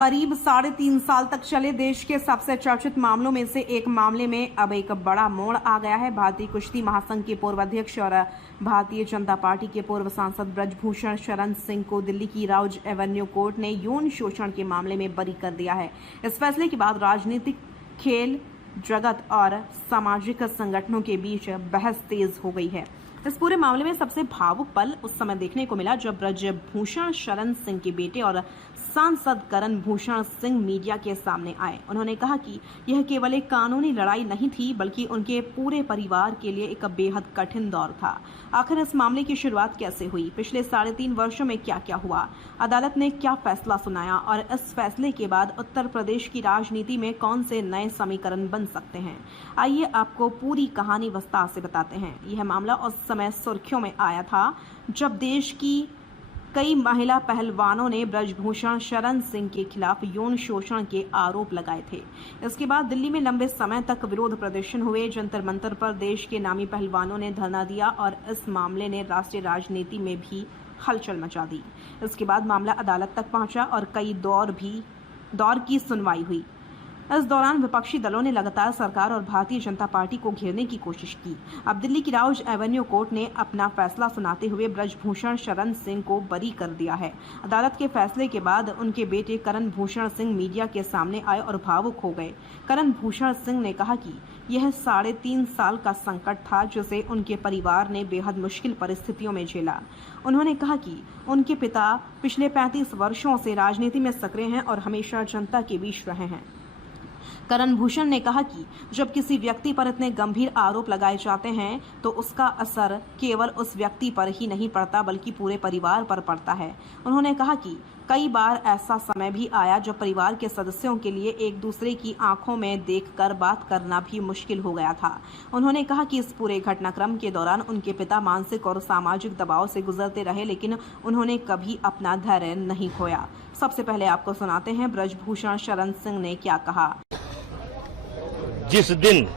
करीब 3.5 साल तक चले देश के सबसे चर्चित मामलों में से एक मामले में अब एक बड़ा मोड़ आ गया है। भारतीय कुश्ती महासंघ के पूर्व अध्यक्ष और भारतीय जनता पार्टी के पूर्व सांसद ब्रजभूषण शरण सिंह को दिल्ली की राउज एवेन्यू कोर्ट ने यौन शोषण के मामले में बरी कर दिया है। इस फैसले के बाद राजनीतिक, खेल जगत और सामाजिक संगठनों के बीच बहस तेज हो गई है। इस पूरे मामले में सबसे भावुक पल उस समय देखने को मिला जब ब्रजभूषण शरण सिंह के बेटे और सांसद करण भूषण सिंह मीडिया के सामने आए। उन्होंने कहा कि यह केवल एक कानूनी लड़ाई नहीं थी, बल्कि उनके पूरे परिवार के लिए एक बेहद कठिन दौर था। आखिर इस मामले की शुरुआत कैसे हुई, पिछले 3.5 वर्षों में क्या क्या हुआ, अदालत ने क्या फैसला सुनाया और इस फैसले के बाद उत्तर प्रदेश की राजनीति में कौन से नए समीकरण बन सकते हैं, आइए आपको पूरी कहानी विस्तार से बताते हैं। यह मामला उस समय सुर्खियों में आया था जब देश की कई महिला पहलवानों ने ब्रजभूषण शरण सिंह के खिलाफ यौन शोषण के आरोप लगाए थे। इसके बाद दिल्ली में लंबे समय तक विरोध प्रदर्शन हुए। जंतर मंतर पर देश के नामी पहलवानों ने धरना दिया और इस मामले ने राष्ट्रीय राजनीति में भी हलचल मचा दी। इसके बाद मामला अदालत तक पहुंचा और कई दौर की सुनवाई हुई। इस दौरान विपक्षी दलों ने लगातार सरकार और भारतीय जनता पार्टी को घेरने की कोशिश की। अब दिल्ली की राउज एवेन्यू कोर्ट ने अपना फैसला सुनाते हुए ब्रजभूषण शरण सिंह को बरी कर दिया है। अदालत के फैसले के बाद उनके बेटे करण भूषण सिंह मीडिया के सामने आए और भावुक हो गए। करण भूषण सिंह ने कहा कि यह 3.5 साल का संकट था जिसे उनके परिवार ने बेहद मुश्किल परिस्थितियों में झेला। उन्होंने कहा कि उनके पिता पिछले 35 वर्षों से राजनीति में सक्रिय हैं और हमेशा जनता के बीच रहे हैं। करण भूषण ने कहा कि जब किसी व्यक्ति पर इतने गंभीर आरोप लगाए जाते हैं तो उसका असर केवल उस व्यक्ति पर ही नहीं पड़ता, बल्कि पूरे परिवार पर पड़ता है। उन्होंने कहा कि कई बार ऐसा समय भी आया जब परिवार के सदस्यों के लिए एक दूसरे की आंखों में देखकर बात करना भी मुश्किल हो गया था। उन्होंने कहा कि इस पूरे घटनाक्रम के दौरान उनके पिता मानसिक और सामाजिक दबाव से गुजरते रहे, लेकिन उन्होंने कभी अपना धैर्य नहीं खोया। सबसे पहले आपको सुनाते हैं ब्रजभूषण शरण सिंह ने क्या कहा। जिस दिन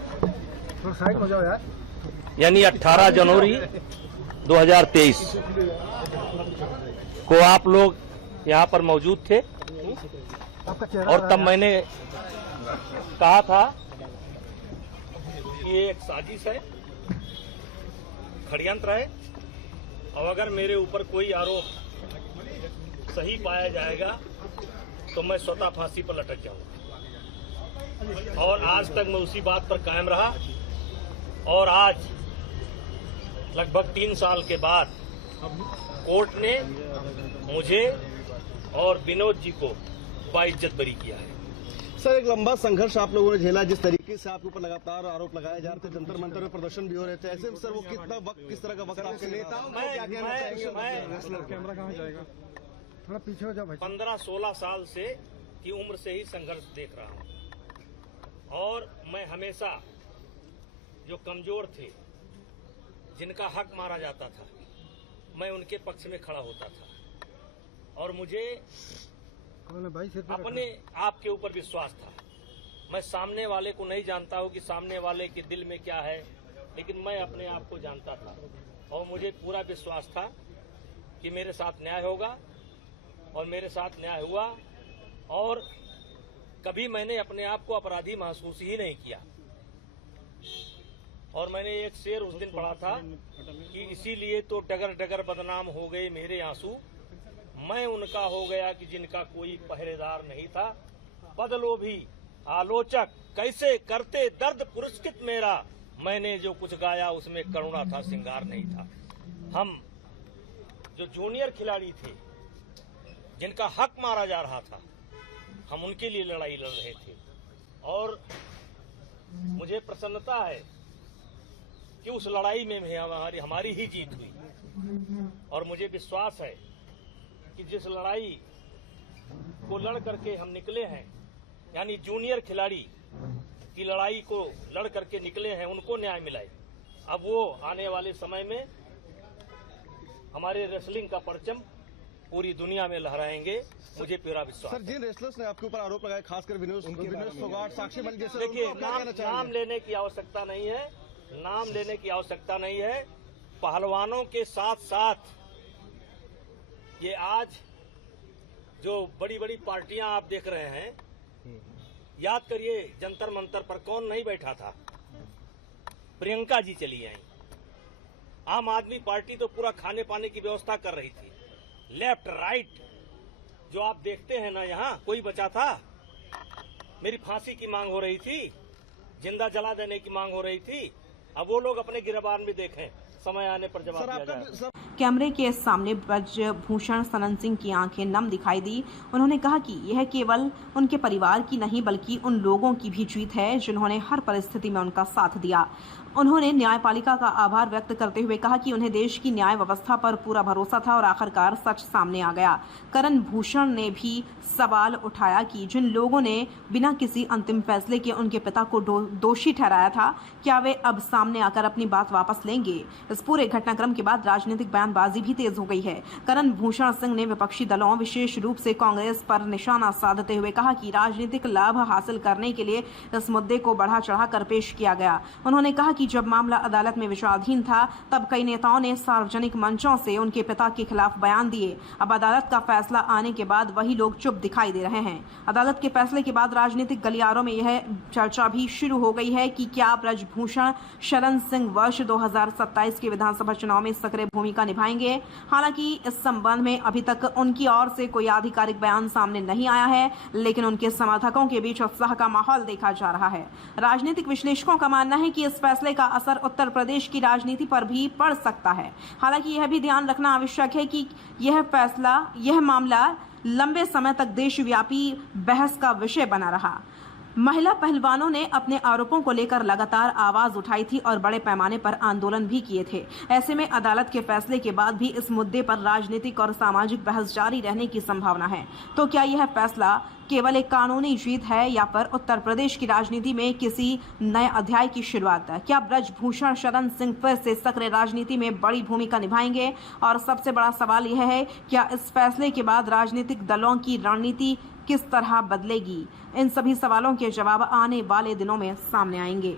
यानी 18 जनवरी 2023 को आप लोग यहाँ पर मौजूद थे और तब मैंने कहा था कि ये एक साजिश है, षड्यंत्र है और अगर मेरे ऊपर कोई आरोप सही पाया जाएगा तो मैं स्वतः फांसी पर लटक जाऊंगा। और आज तक मैं उसी बात पर कायम रहा और आज लगभग 3 साल के बाद कोर्ट ने मुझे और विनोद जी को बाइज्जत बरी किया है। सर, एक लंबा संघर्ष आप लोगों ने झेला, जिस तरीके से आपके ऊपर लगातार आरोप लगाए जा रहे थे, जंतर मंतर में प्रदर्शन भी हो रहे थे, ऐसे में सर वो कितना वक्त, किस तरह का वक्त आपके लिए था? कैमरा कहाँ जाएगा, थोड़ा पीछे हो जाओ भाई। 15-16 साल से की उम्र से ही संघर्ष देख रहा हूँ और मैं हमेशा जो कमजोर थे, जिनका हक मारा जाता था, मैं उनके पक्ष में खड़ा होता था और मुझे अपने आप के ऊपर विश्वास था। मैं सामने वाले को नहीं जानता हूं कि सामने वाले के दिल में क्या है, लेकिन मैं अपने आप को जानता था और मुझे पूरा विश्वास था कि मेरे साथ न्याय होगा और मेरे साथ न्याय हुआ और कभी मैंने अपने आप को अपराधी महसूस ही नहीं किया। और मैंने एक शेर उस दिन पढ़ा था कि इसीलिए तो डगर डगर बदनाम हो गए मेरे आंसू, मैं उनका हो गया कि जिनका कोई पहरेदार नहीं था। बदलो भी आलोचक कैसे करते दर्द पुरस्कृत मेरा, मैंने जो कुछ गाया उसमें करुणा था, श्रृंगार नहीं था। हम जो जूनियर खिलाड़ी थे, जिनका हक मारा जा रहा था, हम उनके लिए लड़ाई लड़ रहे थे और मुझे प्रसन्नता है कि उस लड़ाई में हमारी ही जीत हुई और मुझे विश्वास है कि जिस लड़ाई को लड़ करके हम निकले हैं, यानी जूनियर खिलाड़ी की लड़ाई को लड़ करके निकले हैं, उनको न्याय मिलाए। अब वो आने वाले समय में हमारे रेसलिंग का परचम पूरी दुनिया में लहराएंगे, मुझे पूरा विश्वास। सर, जिन रेसलर्स ने आपके ऊपर आरोप लगाए, खासकर विनोद फोगाट, साक्षी मलिक जैसे, देखिए, नाम लेने की आवश्यकता नहीं है, नाम लेने की आवश्यकता नहीं है। पहलवानों के साथ साथ ये आज जो बड़ी बड़ी पार्टियां आप देख रहे हैं, याद करिए जंतर मंतर पर कौन नहीं बैठा था? प्रियंका जी चली आई। आम आदमी पार्टी तो पूरा खाने पाने की व्यवस्था कर रही थी। लेफ्ट राइट जो आप देखते हैं ना, यहाँ कोई बचा था? मेरी फांसी की मांग हो रही थी, जिंदा जला देने की मांग हो रही थी। अब वो लोग अपने गिरबान में देखें, समय आने पर जवाब दिया जाएगा। कैमरे के सामने ब्रजभूषण शरण सिंह की आंखें नम दिखाई दी। उन्होंने कहा कि यह केवल उनके परिवार की नहीं बल्कि उन लोगों की भी जीत है जिन्होंने हर परिस्थिति में उनका साथ दिया। उन्होंने न्यायपालिका का आभार व्यक्त करते हुए कहा कि उन्हें देश की न्याय व्यवस्था पर पूरा भरोसा था और आखिरकार सच सामने आ गया। करण भूषण ने भी सवाल उठाया कि जिन लोगों ने बिना किसी अंतिम फैसले के उनके पिता को दोषी ठहराया था, क्या वे अब सामने आकर अपनी बात वापस लेंगे? इस पूरे घटनाक्रम के बाद राजनीतिक बयानबाजी भी तेज हो गई है। करण भूषण सिंह ने विपक्षी दलों, विशेष रूप से कांग्रेस पर निशाना साधते हुए कहा कि राजनीतिक लाभ हासिल करने के लिए इस मुद्दे को बढ़ा चढ़ाकर पेश किया गया। उन्होंने कहा कि जब मामला अदालत में विचाराधीन था तब कई नेताओं ने सार्वजनिक मंचों से उनके पिता के खिलाफ बयान दिए। अब अदालत का फैसला आने के बाद वही लोग चुप दिखाई दे रहे हैं। अदालत के फैसले के बाद राजनीतिक गलियारों में यह चर्चा भी शुरू हो गई है कि क्या ब्रजभूषण शरण सिंह वर्ष 2027 के विधानसभा चुनाव में सक्रिय भूमिका निभाएंगे। हालांकि इस संबंध में अभी तक उनकी ओर से कोई आधिकारिक बयान सामने नहीं आया है, लेकिन उनके समर्थकों के बीच उत्साह का माहौल देखा जा रहा है। राजनीतिक विश्लेषकों का मानना है कि इस फैसले का असर उत्तर प्रदेश की राजनीति पर भी पड़ सकता है। हालांकि यह भी ध्यान रखना आवश्यक है कि यह मामला लंबे समय तक देशव्यापी बहस का विषय बना रहा। महिला पहलवानों ने अपने आरोपों को लेकर लगातार आवाज उठाई थी और बड़े पैमाने पर आंदोलन भी किए थे। ऐसे में अदालत के फैसले के बाद भी इस मुद्दे पर राजनीतिक और सामाजिक बहस जारी रहने की संभावना है। तो क्या यह फैसला केवल एक कानूनी जीत है या फिर उत्तर प्रदेश की राजनीति में किसी नए अध्याय की शुरुआत है? क्या ब्रजभूषण शरण सिंह फिर से सक्रिय राजनीति में बड़ी भूमिका निभाएंगे? और सबसे बड़ा सवाल यह है, क्या इस फैसले के बाद राजनीतिक दलों की रणनीति किस तरह बदलेगी? इन सभी सवालों के जवाब आने वाले दिनों में सामने आएंगे।